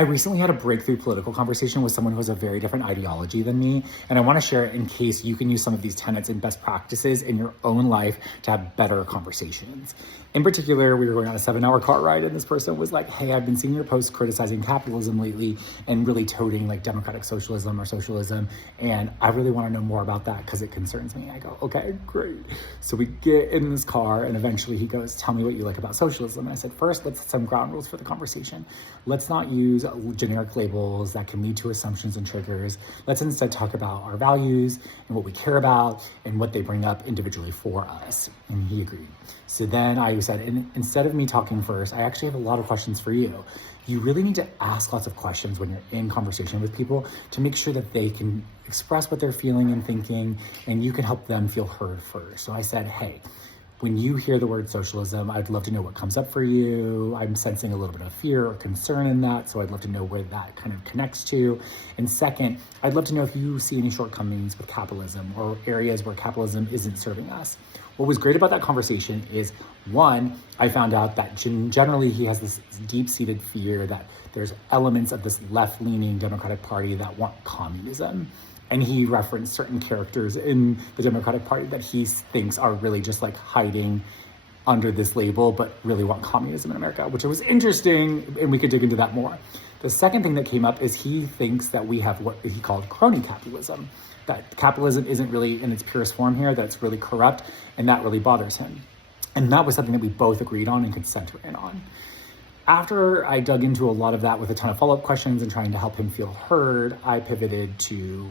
I recently had a breakthrough political conversation with someone who has a very different ideology than me, and I want to share it in case you can use some of these tenets and best practices in your own life to have better conversations. In particular, we were going on a 7-hour car ride, and this person was like, hey, I've been seeing your posts criticizing capitalism lately and really toting like democratic socialism or socialism, and I really want to know more about that because it concerns me. I go, okay, great. So we get in this car, and eventually he goes, tell me what you like about socialism. And I said, first, let's set some ground rules for the conversation. Let's not use generic labels that can lead to assumptions and triggers. Let's instead talk about our values and what we care about and what they bring up individually for us. And he agreed. So then I said, instead of me talking first, I actually have a lot of questions for you. You really need to ask lots of questions when you're in conversation with people to make sure that they can express what they're feeling and thinking, and you can help them feel heard first. So I said, hey, when you hear the word socialism, I'd love to know what comes up for you. I'm sensing a little bit of fear or concern in that, so I'd love to know where that kind of connects to. And second, I'd love to know if you see any shortcomings with capitalism or areas where capitalism isn't serving us. What was great about that conversation is, one, I found out that generally he has this deep-seated fear that there's elements of this left-leaning Democratic Party that want communism. And he referenced certain characters in the Democratic Party that he thinks are really just like hiding under this label, but really want communism in America, which was interesting, and we could dig into that more. The second thing that came up is he thinks that we have what he called crony capitalism, that capitalism isn't really in its purest form here, that it's really corrupt, and that really bothers him. And that was something that we both agreed on and could center in on. After I dug into a lot of that with a ton of follow-up questions and trying to help him feel heard, I pivoted to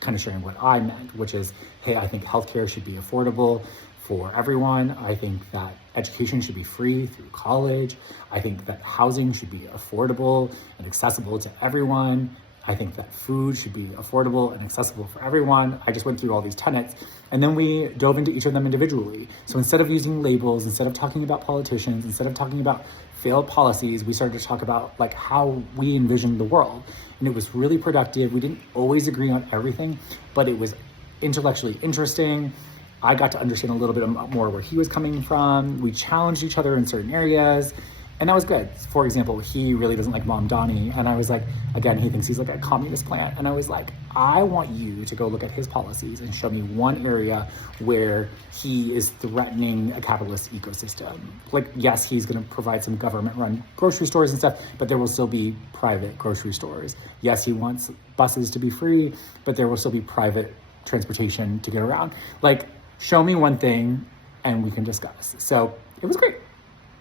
kind of sharing what I meant, which is, hey, I think healthcare should be affordable for everyone. I think that education should be free through college. I think that housing should be affordable and accessible to everyone. I think that food should be affordable and accessible for everyone. I just went through all these tenets, and then we dove into each of them individually. So instead of using labels, instead of talking about politicians, instead of talking about failed policies, we started to talk about like how we envisioned the world. And it was really productive. We didn't always agree on everything, but it was intellectually interesting. I got to understand a little bit more where he was coming from. We challenged each other in certain areas, and that was good. For example, he really doesn't like Mamdani, and I was like, again, he thinks he's like a communist plant, and I was like, I want you to go look at his policies and show me one area where he is threatening a capitalist ecosystem. Like, yes, he's gonna provide some government-run grocery stores and stuff, but there will still be private grocery stores. Yes, he wants buses to be free, but there will still be private transportation to get around. Like, show me one thing and we can discuss. So it was great.